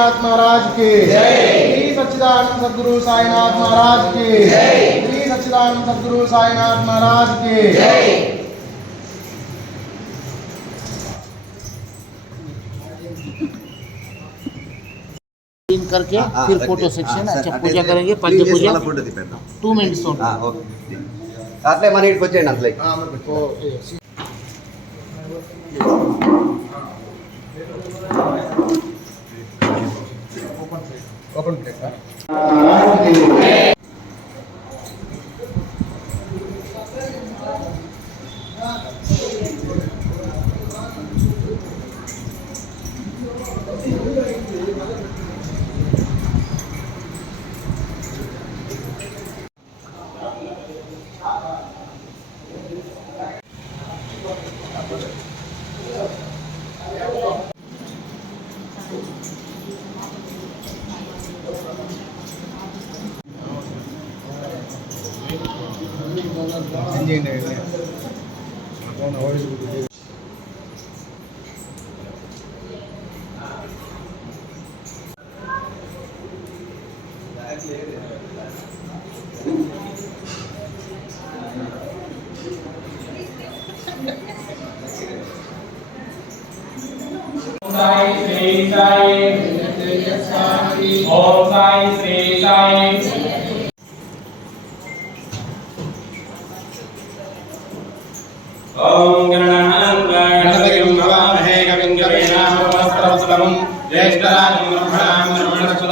साईनाथ महाराज के श्री सच्चिदानंद सदगुरु साईनाथ महाराज के श्री सच्चिदानंद सदगुरु साईनाथ महाराज के क्लीन करके हाँ, फिर रख फोटो दे। सेक्शन हाँ, अच्छा సరే, పూజ అంటే करेंगे clean पंच చేసి पूजा మళ్ళా ఫోటో తీపెడతాం టూ మినిట్స్ ఆ, ఓకే అట్లే మన ఇంటికి వచ్చేయండి అట్లే ఒక నిమిషం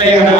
Senhor.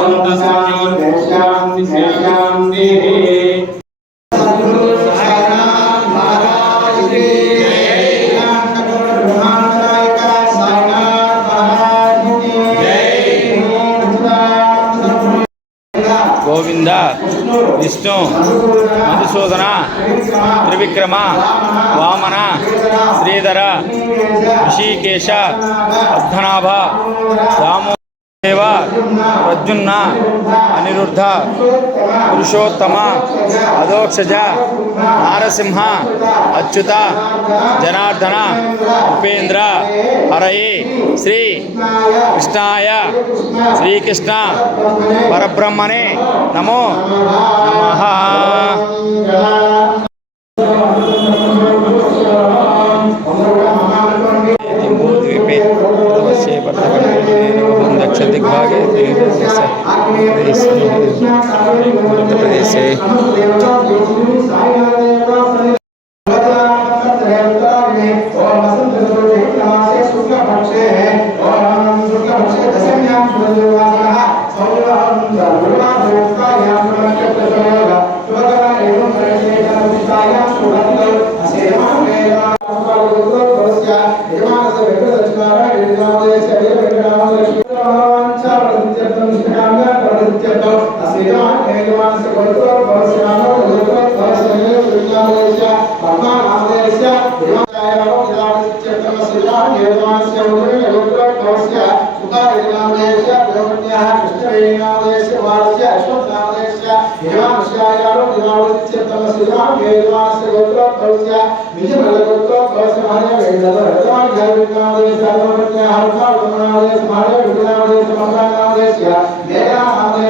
విష్ణు మధుసూదన త్రివిక్రమ వామన శ్రీధర ఋషికేశ పద్మనాభ దామోదేవ ప్రద్యున్న అనిరుద్ధ పురుషోత్తమ అధోక్షజ నారసింహ అచ్యుత జనార్దన ఉపేంద్ర హరయే శ్రీ కృష్ణాయ శ్రీకృష్ణ పరబ్రహ్మణే నమో నమ. अत्यधिक भाग है देश उत्तर प्रदेश है చెప్తాం అసిద ఏకమానస గొంతు పరశురామ గొంతు పరశురామ విజ్ఞానోశ పద్మ ఆదేశ దేవాయరో ఇదాని చెప్తాం అసిద ఏకమానస గొంతు గొంతు పరశురామ సుత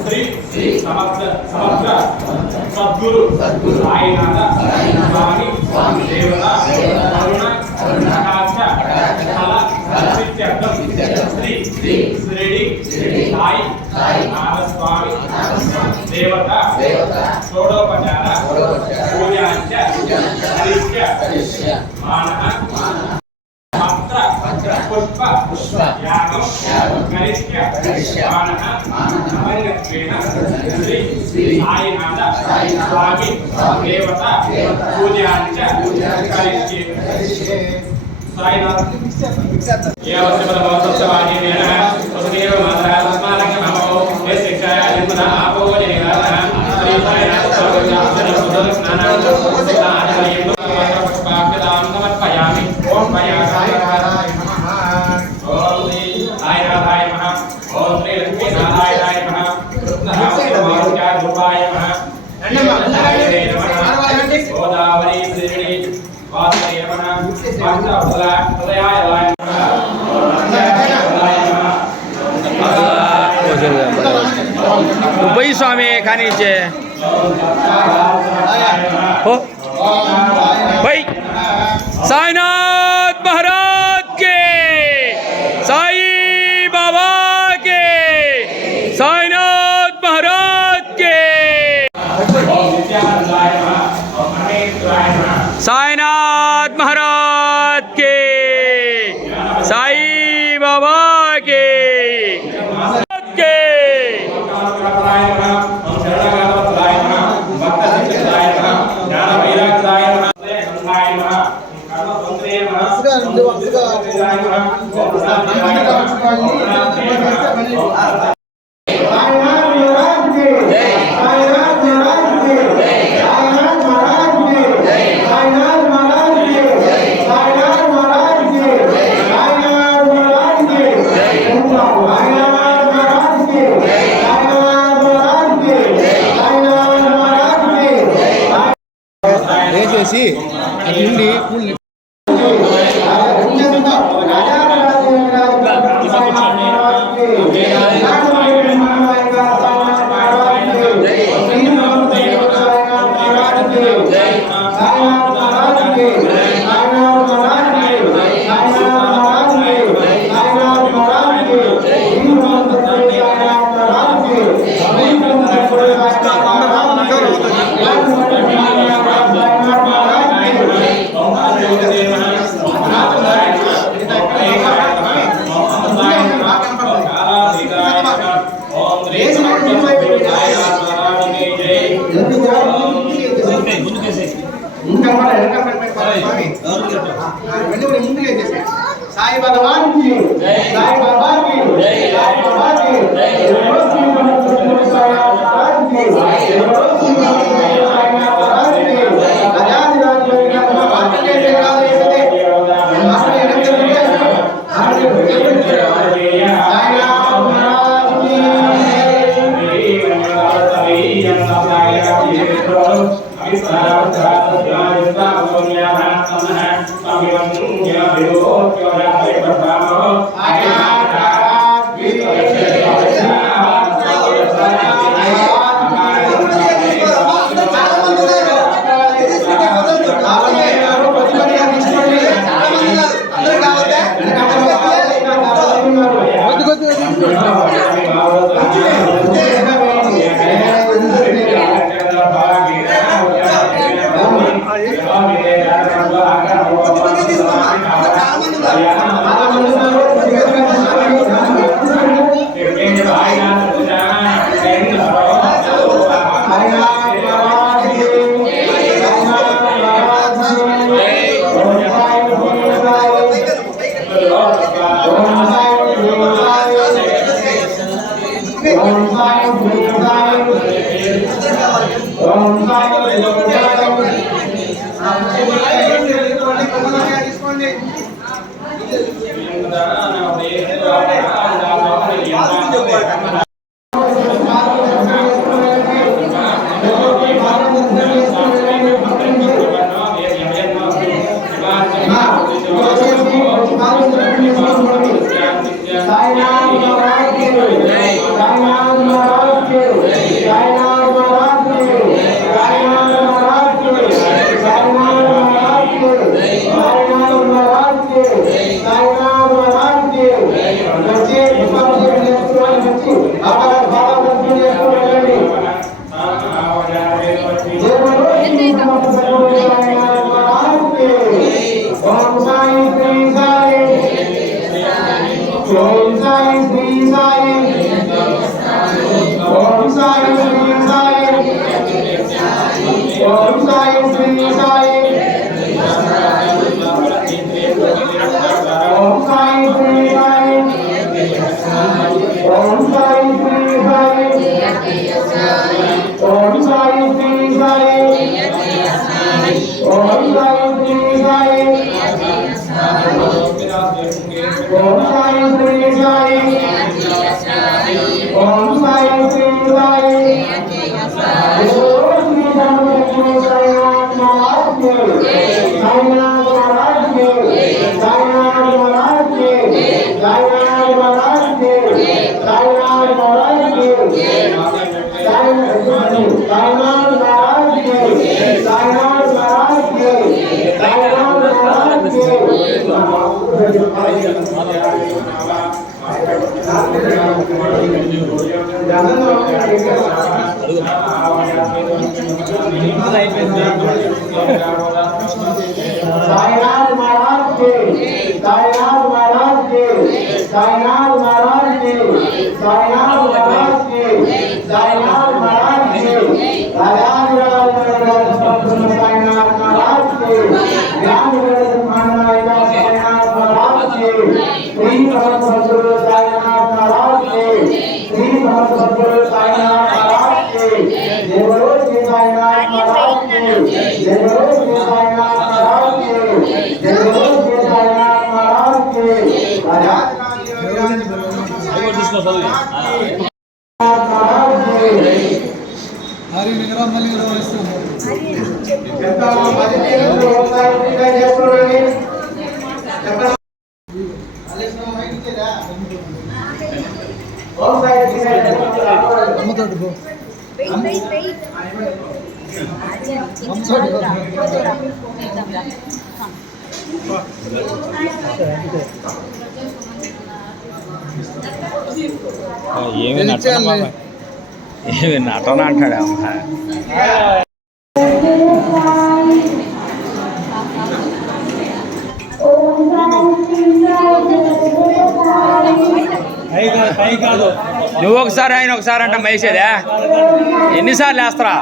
శ్రీ సమర్థ సమర్థ సద్గురు సాయినాథ స్వామి స్వామి దేవత కరుణ కటాక్ష ఫల సిద్ధ్యర్థం శ్రీ శ్రీ శ్రీడి సాయి నాథ స్వామి దేవత షోడోపచార పూజాంచ హరిష్య మానః పత్ర పుష్ప పుష్ప యాగం గరిష్య మానః అమర్యత్వేన శ్రీ శ్రీ సాయినాథ స్వామి దేవత పూజాంచ కరిష్యే సాయినాథ్ ఏవస్య పదమోత్సవాహేన వసుదేవ మాతరా తస్మాలంగ నమో ఏ శిక్షాయ జన్మన ఆపో జనేగాన శ్రీ సాయినాథ స్వామి స్నానం స్నానం పుష్పాభ్యదాం సమర్పయామి ఓం పయాసాయ ઉભય સ્વામી ખાની છે ભાઈ સાયના చేసి అటు నుండి సాయి భగవాన్ సాయి భగవాన్ సాయి భగవాన్ Thank you. Forza साईनाथ महाराज के साईनाथ महाराज के साईनाथ महाराज के साईनाथ ఏమి నటన ఏమి నటన అంటాడు అమ్మా పై కాదు నువ్వు ఒకసారి ఆయన ఒకసారి అంట మేసేదే ఎన్నిసార్లు వేస్తారా